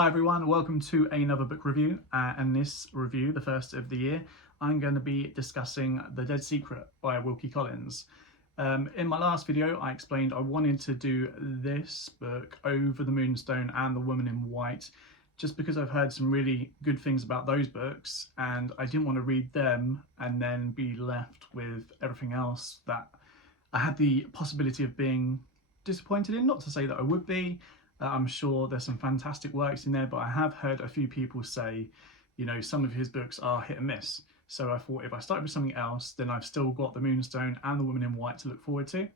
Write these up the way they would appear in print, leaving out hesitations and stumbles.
Hi everyone, welcome to another book review, and this review, the first of the year, I'm going to be discussing The Dead Secret by Wilkie Collins. In my last video I explained I wanted to do this book over The Moonstone and The Woman in White just because I've heard some really good things about those books and I didn't want to read them and then be left with everything else that I had the possibility of being disappointed in. Not to say that I would be. I'm sure there's some fantastic works in there, but I have heard a few people say, you know, some of his books are hit and miss. So I thought if I started with something else, then I've still got The Moonstone and The Woman in White to look forward to.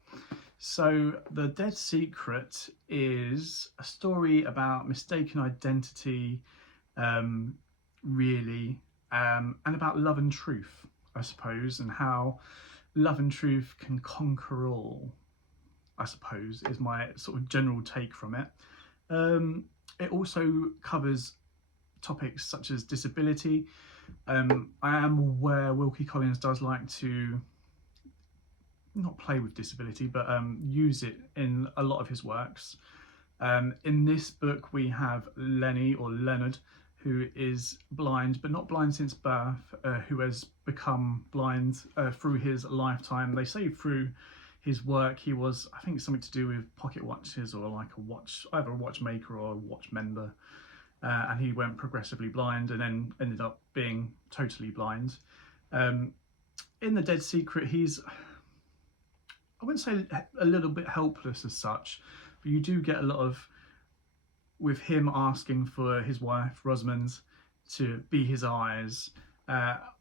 So The Dead Secret is a story about mistaken identity, really, and about love and truth, I suppose, and how love and truth can conquer all, I suppose, is my sort of general take from it. It also covers topics such as disability. I am aware Wilkie Collins does like to not play with disability, but use it in a lot of his works. In this book we have Lenny, or Leonard, who is blind, but not blind since birth, who has become blind through his lifetime. They say through his work he was, I think, something to do with pocket watches or like a watch, either a watchmaker or a watch mender, and he went progressively blind and then ended up being totally blind. In The Dead Secret he's, I wouldn't say a little bit helpless as such, but you do get a lot of, with him asking for his wife Rosamund to be his eyes,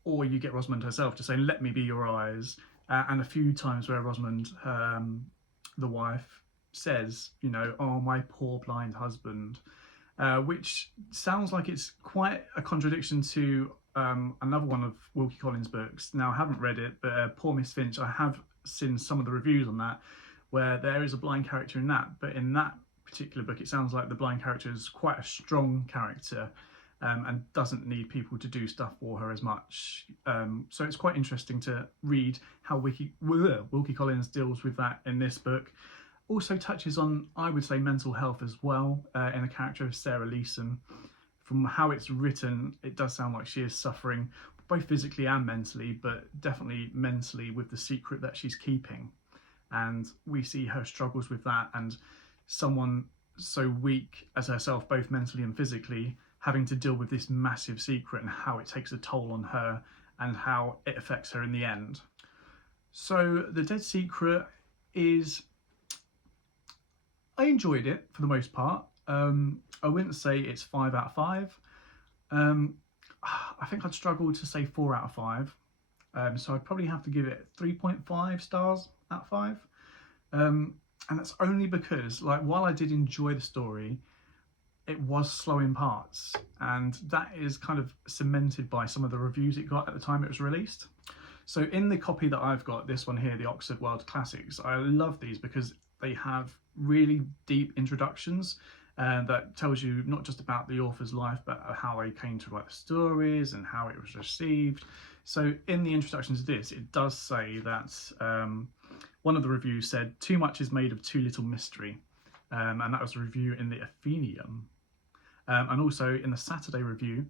or you get Rosamund herself to say, "Let me be your eyes." And a few times where Rosamund, the wife, says, you know, "Oh, my poor blind husband," which sounds like it's quite a contradiction to another one of Wilkie Collins' books. Now, I haven't read it, but Poor Miss Finch, I have seen some of the reviews on that, where there is a blind character in that. But in that particular book, it sounds like the blind character is quite a strong character, and doesn't need people to do stuff for her as much. So it's quite interesting to read how Wilkie Collins deals with that in this book. Also touches on, I would say, mental health as well, in the character of Sarah Leeson. From how it's written, it does sound like she is suffering, both physically and mentally, but definitely mentally with the secret that she's keeping. And we see her struggles with that, and someone so weak as herself, both mentally and physically, having to deal with this massive secret and how it takes a toll on her and how it affects her in the end. So The Dead Secret is, I enjoyed it for the most part. I wouldn't say it's 5 out of 5. I think I'd struggle to say 4 out of 5. So I'd probably have to give it 3.5 stars out of 5. And that's only because, like, while I did enjoy the story, it was slow in parts, and that is kind of cemented by some of the reviews it got at the time it was released. So in the copy that I've got, this one here, the Oxford World Classics, I love these because they have really deep introductions that tells you not just about the author's life, but how they came to write the stories and how it was received. So in the introduction to this, it does say that one of the reviews said, "Too much is made of too little mystery." And that was a review in the Athenaeum. And also in the Saturday Review,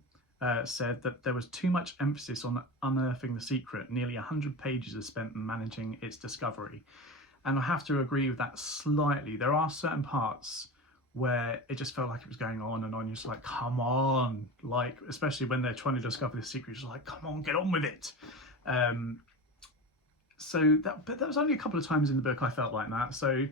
said that there was too much emphasis on unearthing the secret. Nearly 100 pages are spent managing its discovery. And I have to agree with that slightly. There are certain parts where it just felt like it was going on and on. You're just like, come on. Like, especially when they're trying to discover the secret, you're just like, come on, get on with it. But that was only a couple of times in the book I felt like that. So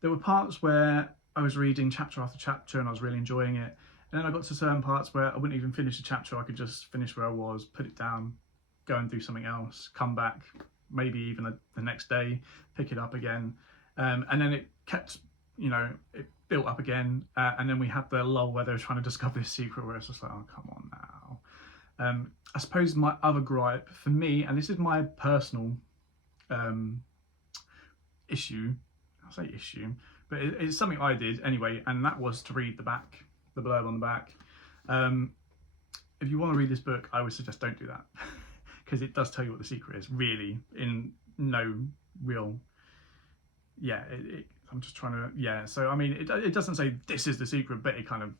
there were parts where I was reading chapter after chapter and I was really enjoying it. And then I got to certain parts where I wouldn't even finish a chapter. I could just finish where I was, put it down, go and do something else, come back, maybe even the next day, pick it up again. And then it kept, you know, it built up again. And then we had the lull where they were trying to discover this secret where it's just like, oh, come on now. I suppose my other gripe for me, and this is my personal issue, I'll say issue, but it's something I did anyway, and that was to read the blurb on the back. If you want to read this book, I would suggest don't do that, because it does tell you what the secret is, really, in no real, I'm just trying to, so I mean, it doesn't say this is the secret, but it kind of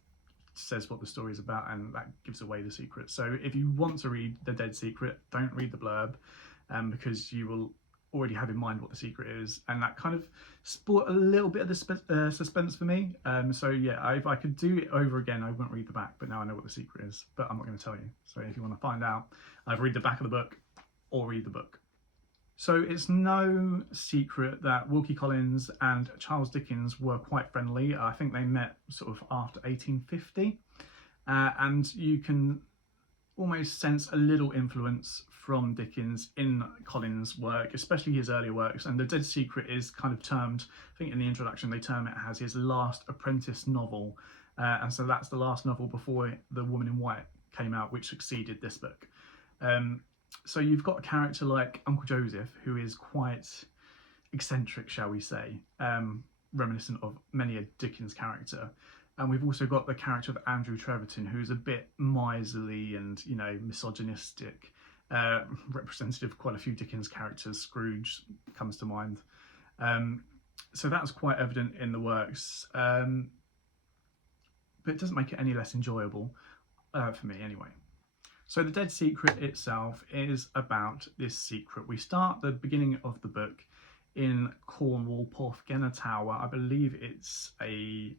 says what the story is about, and that gives away the secret. So if you want to read The Dead Secret, don't read the blurb, because you will already have in mind what the secret is, and that kind of spoiled a little bit of the suspense for me. So yeah, if I could do it over again, I wouldn't read the back, but now I know what the secret is, but I'm not going to tell you. So if you want to find out, either read the back of the book or read the book. So it's no secret that Wilkie Collins and Charles Dickens were quite friendly. I think they met sort of after 1850, and you can almost sense a little influence from Dickens in Collins' work, especially his earlier works. And The Dead Secret is kind of termed, I think in the introduction they term it as his last apprentice novel, and so that's the last novel before The Woman in White came out, which succeeded this book. So you've got a character like Uncle Joseph, who is quite eccentric, shall we say, reminiscent of many a Dickens character. And we've also got the character of Andrew Treverton, who's a bit miserly and, you know, misogynistic, representative of quite a few Dickens characters. Scrooge comes to mind. So that's quite evident in the works, but it doesn't make it any less enjoyable, for me anyway. So The Dead Secret itself is about this secret. We start the beginning of the book in Cornwall, Porthgenna Tower. I believe it's a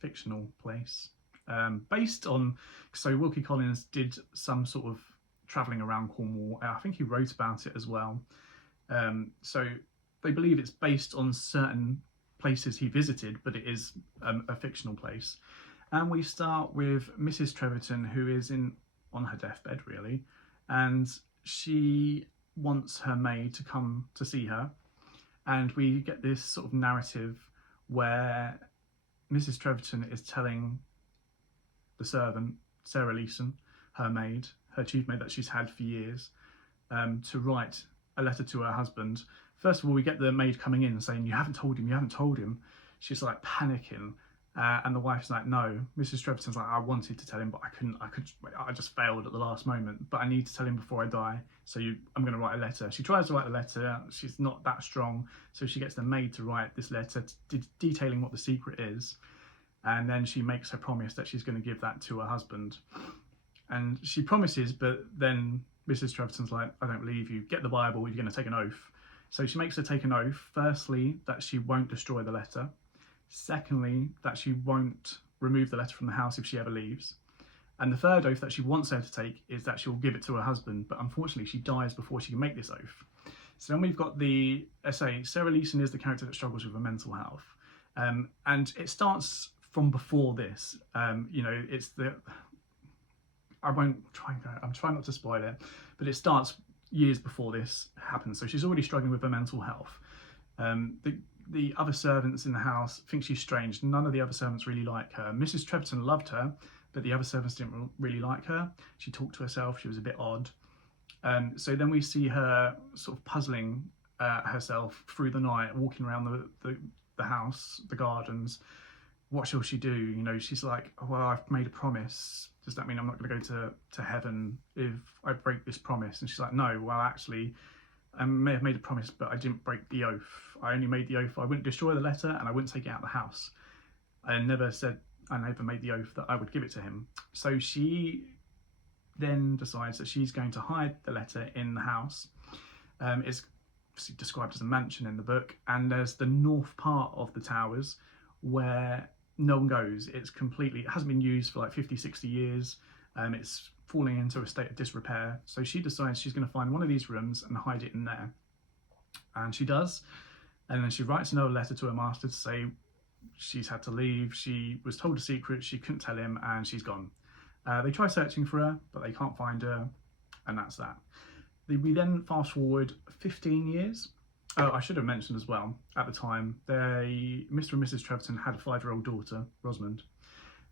fictional place, based on, so Wilkie Collins did some sort of travelling around Cornwall. I think he wrote about it as well. So they believe it's based on certain places he visited, but it is a fictional place. And we start with Mrs. Treverton, who is on her deathbed, really, and she wants her maid to come to see her. And we get this sort of narrative where Mrs. Treverton is telling the servant, Sarah Leeson, her maid, her chief maid that she's had for years, to write a letter to her husband. First of all, we get the maid coming in saying, you haven't told him, you haven't told him. She's like panicking. And the wife's like, no. Mrs. Treverton's like, I wanted to tell him, but I just failed at the last moment. But I need to tell him before I die. So I'm going to write a letter. She tries to write a letter. She's not that strong. So she gets the maid to write this letter detailing what the secret is. And then she makes her promise that she's going to give that to her husband. And she promises, but then Mrs. Treverton's like, I don't believe you. Get the Bible, you're going to take an oath. So she makes her take an oath. Firstly, that she won't destroy the letter. Secondly, that she won't remove the letter from the house if she ever leaves. And the third oath that she wants her to take is that she'll give it to her husband, but unfortunately she dies before she can make this oath. So then we've got the essay. Sarah Leeson is the character that struggles with her mental health. And it starts from before this. You know, it's I'm trying not to spoil it, but it starts years before this happens. So she's already struggling with her mental health. The other servants in the house think she's strange. None of the other servants really like her. Mrs. Treverton loved her, but the other servants didn't really like her. She talked to herself. She was a bit odd. So then we see her sort of puzzling herself through the night, walking around the house, the gardens. What shall she do? You know, she's like, well, I've made a promise. Does that mean I'm not going to go to heaven if I break this promise? And she's like, no, well, actually, I may have made a promise, but I didn't break the oath. I only made the oath I wouldn't destroy the letter and I wouldn't take it out of the house. I never made the oath that I would give it to him. So she then decides that she's going to hide the letter in the house. It's described as a mansion in the book, and there's the north part of the towers where no one goes. It hasn't been used for like 50, 60 years. It's falling into a state of disrepair. So she decides she's going to find one of these rooms and hide it in there. And she does. And then she writes another letter to her master to say she's had to leave. She was told a secret, she couldn't tell him, and she's gone. They try searching for her, but they can't find her. And that's that. We then fast forward 15 years. I should have mentioned as well, at the time, Mr. and Mrs. Treverton had a 5-year-old daughter, Rosamond.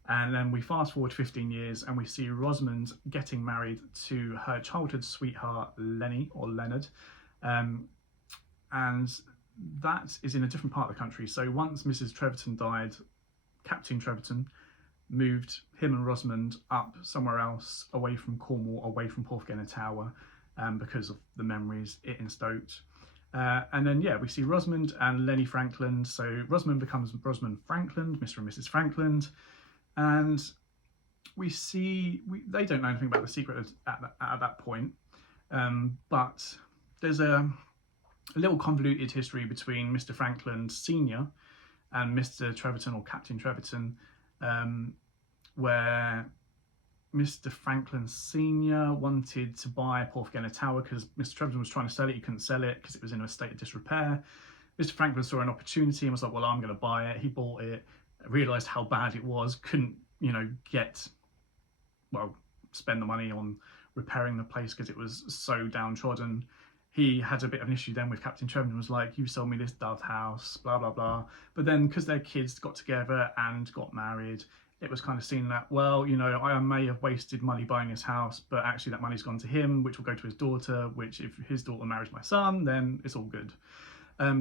And then we fast forward 15 years and we see Rosamond getting married to her childhood sweetheart, Lenny, or Leonard. And that is in a different part of the country. So once Mrs. Treverton died, Captain Treverton moved him and Rosamond up somewhere else, away from Cornwall, away from Porthgenna Tower, because of the memories it instoked. And then, yeah, we see Rosamond and Lenny Frankland. So Rosamond becomes Rosamond Frankland, Mr. and Mrs. Frankland. And they don't know anything about the secret at that point, but there's a little convoluted history between Mr. Franklin Senior and Mr. Treverton, or Captain Treverton, where Mr. Franklin Senior wanted to buy Porthgenna Tower because Mr. Treverton was trying to sell it. He couldn't sell it because it was in a state of disrepair. Mr. Franklin saw an opportunity and was like, well, I'm going to buy it. He bought it, realised how bad it was, couldn't, spend the money on repairing the place because it was so downtrodden. He had a bit of an issue then with Captain Treverton, was like, you sold me this dove house, blah, blah, blah. But then because their kids got together and got married, it was kind of seen that, well, I may have wasted money buying this house, but actually that money's gone to him, which will go to his daughter, which if his daughter marries my son, then it's all good.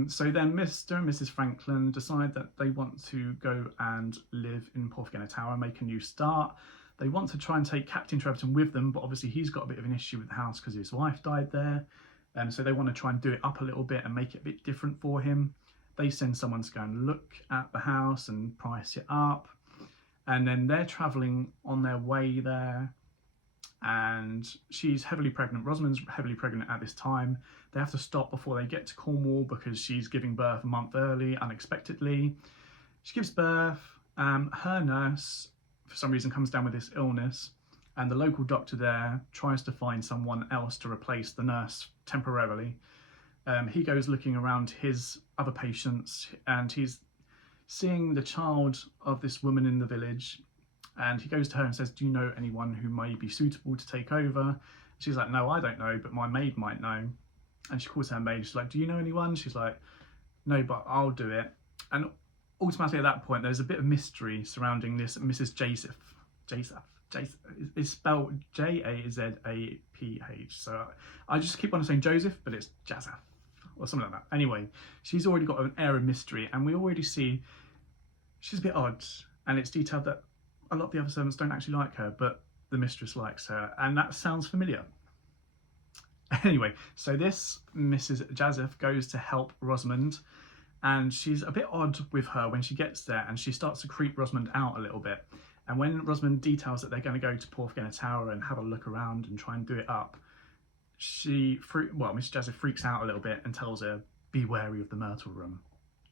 So then Mr. and Mrs. Franklin decide that they want to go and live in Porthgenna Tower and make a new start. They want to try and take Captain Treverton with them, but obviously he's got a bit of an issue with the house because his wife died there. So they want to try and do it up a little bit and make it a bit different for him. They send someone to go and look at the house and price it up. And then they're travelling on their way there, and she's heavily pregnant. Rosamund's heavily pregnant at this time. They have to stop before they get to Cornwall because she's giving birth a month early, unexpectedly. She gives birth. Her nurse, for some reason, comes down with this illness, and the local doctor there tries to find someone else to replace the nurse temporarily. He goes looking around his other patients, and he's seeing the child of this woman in the village, and he goes to her and says, do you know anyone who may be suitable to take over? She's like, no, I don't know, but my maid might know. And she calls her maid. She's like, do you know anyone? She's like, no, but I'll do it. And automatically at that point, there's a bit of mystery surrounding this Mrs. Jazeph. It's spelled Jazaph. So I just keep on saying Joseph, but it's Jazeph or something like that. Anyway, she's already got an air of mystery, and we already see she's a bit odd, and it's detailed that a lot of the other servants don't actually like her, but the mistress likes her, and that sounds familiar. Anyway, so this Mrs. Jazeph goes to help Rosamund, and she's a bit odd with her when she gets there, and she starts to creep Rosamund out a little bit. And when Rosamund details that they're going to go to Porthgenna Tower and have a look around and try and do it up, Mrs. Jazeph freaks out a little bit and tells her, be wary of the myrtle room.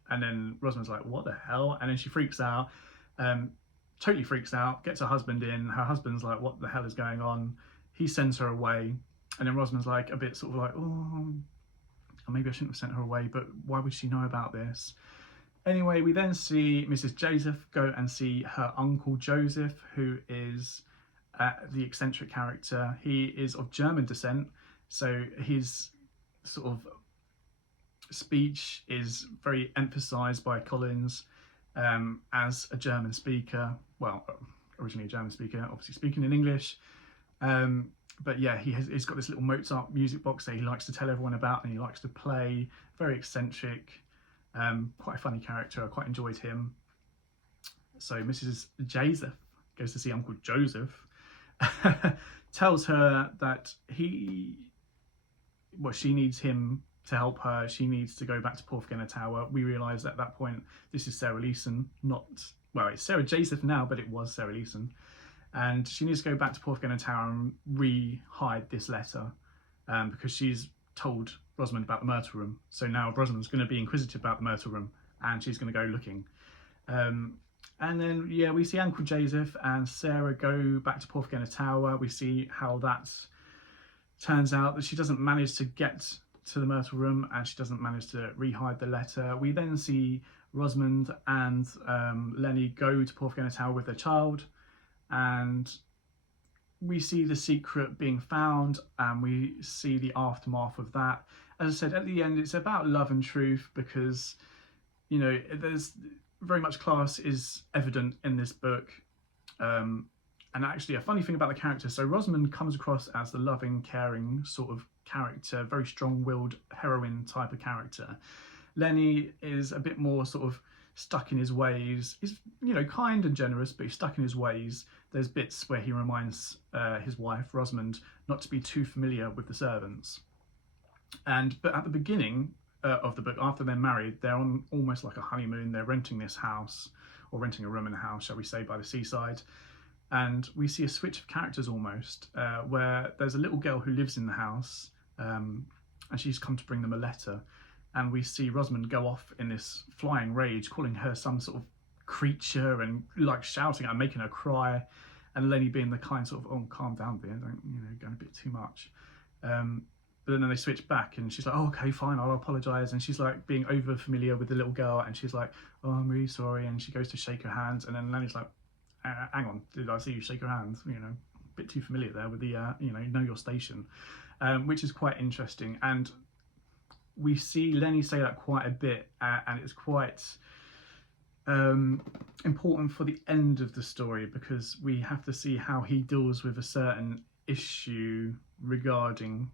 And then Rosamund's like, what the hell? And then she freaks out, totally freaks out, gets her husband in. Her husband's like, what the hell is going on? He sends her away. And then Rosamund's like, a bit sort of like, oh, maybe I shouldn't have sent her away, but why would she know about this? Anyway, we then see Mrs. Jazeph go and see her uncle Joseph, who is the eccentric character. He is of German descent, so his sort of speech is very emphasised by Collins as a German speaker. Well, originally a German speaker, obviously speaking in English. But yeah, he's got this little Mozart music box that he likes to tell everyone about, and he likes to play. Very eccentric, quite a funny character. I quite enjoyed him. So Mrs. Jazeph goes to see Uncle Joseph, tells her that she needs him to help her. She needs to go back to Porthgenna Tower. We realise at that point this is Sarah Leeson, it's Sarah Jazeph now, but it was Sarah Leeson. And she needs to go back to Porthgenna Tower and re-hide this letter because she's told Rosamund about the myrtle room. So now Rosamund's going to be inquisitive about the myrtle room, and she's going to go looking. And then, yeah, we see Uncle Joseph and Sarah go back to Porthgenna Tower. We see how that turns out that she doesn't manage to get to the myrtle room, and she doesn't manage to re-hide the letter. We then see Rosamund and Lenny go to Porthgenna Tower with their child, and we see the secret being found, and we see the aftermath of that. As I said, at the end, it's about love and truth because, there's very much class is evident in this book. And actually, a funny thing about the character, so Rosamund comes across as the loving, caring sort of character, very strong-willed heroine type of character. Lenny is a bit more sort of stuck in his ways. He's, kind and generous, but he's stuck in his ways. There's bits where he reminds his wife, Rosamund, not to be too familiar with the servants. But at the beginning of the book, after they're married, they're on almost like a honeymoon. They're renting this house, or renting a room in a house, shall we say, by the seaside. and we see a switch of characters almost, where there's a little girl who lives in the house, and she's come to bring them a letter, and we see Rosamund go off in this flying rage, calling her some sort of creature and like shouting at her, making her cry, and Lenny being the kind sort of, oh, calm down, dear, don't, going a bit too much. But then they switch back and she's like, oh, okay, fine, I'll apologise. And she's like being over familiar with the little girl, and she's like, oh, I'm really sorry. And she goes to shake her hand, and then Lenny's like, hang on, did I see you shake her hand? A bit too familiar there with the, know your station, which is quite interesting. And we see Lenny say that quite a bit, and it's quite important for the end of the story, because we have to see how he deals with a certain issue regarding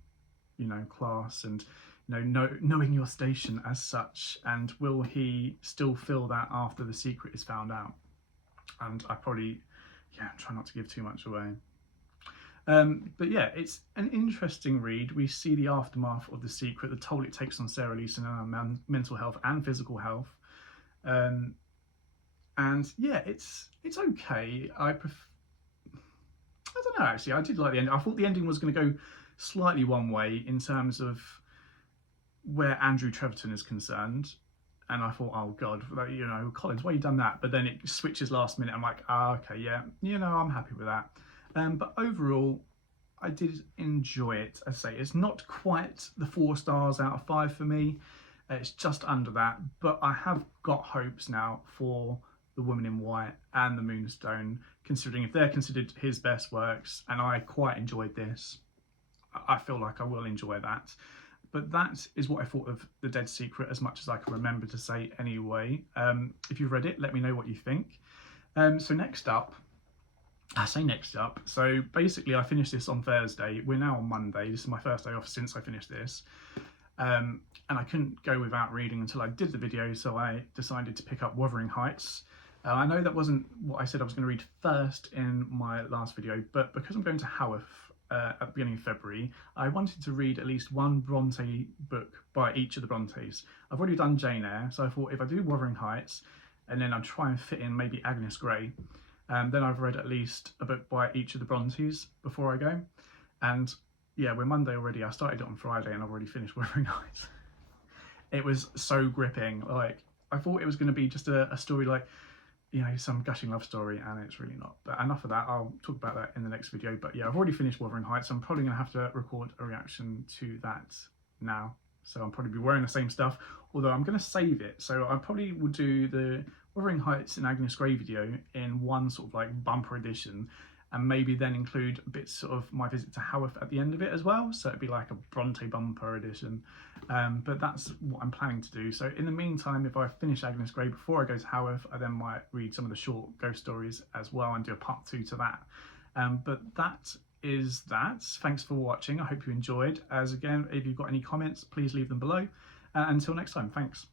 class and knowing your station as such, and will he still feel that after the secret is found out. And I probably try not to give too much away, but yeah, it's an interesting read. We see the aftermath of the secret, the toll it takes on Sarah Leeson and her mental health and physical health, and yeah, it's okay. I don't know, actually, I did like the ending. I thought the ending was going to go slightly one way in terms of where Andrew Treverton is concerned, and I thought, oh god, Collins, why you done that? But then it switches last minute. I'm like, okay, yeah, I'm happy with that. But overall, I did enjoy it. As I say, it's not quite the 4 stars out of 5 for me. It's just under that, but I have got hopes now for The Woman in White and The Moonstone, considering if they're considered his best works, and I quite enjoyed this, I feel like I will enjoy that. But that is what I thought of The Dead Secret, as much as I can remember to say anyway. If you've read it, let me know what you think. So next up, so basically I finished this on Thursday. We're now on Monday. This is my first day off since I finished this. And I couldn't go without reading until I did the video, so I decided to pick up Wuthering Heights. I know that wasn't what I said I was going to read first in my last video, but because I'm going to Haworth at the beginning of February, I wanted to read at least one Bronte book by each of the Brontes. I've already done Jane Eyre, so I thought if I do Wuthering Heights, and then I'd try and fit in maybe Agnes Grey, then I've read at least a book by each of the Brontes before I go. And yeah, we're Monday already. I started it on Friday and I've already finished Wuthering Heights. It was so gripping. Like, I thought it was going to be just a story like, some gushing love story, and it's really not. But enough of that, I'll talk about that in the next video. But yeah, I've already finished Wuthering Heights. I'm probably going to have to record a reaction to that now. So I'll probably be wearing the same stuff, although I'm going to save it. So I probably will do the Wuthering Heights and Agnes Grey video in one sort of like bumper edition, and maybe then include bits of my visit to Haworth at the end of it as well. So it'd be like a Bronte bumper edition. But that's what I'm planning to do. So in the meantime, if I finish Agnes Grey before I go to Haworth, I then might read some of the short ghost stories as well and do a part 2 to that. But that is that. Thanks for watching. I hope you enjoyed. As again, if you've got any comments, please leave them below. Until next time, thanks.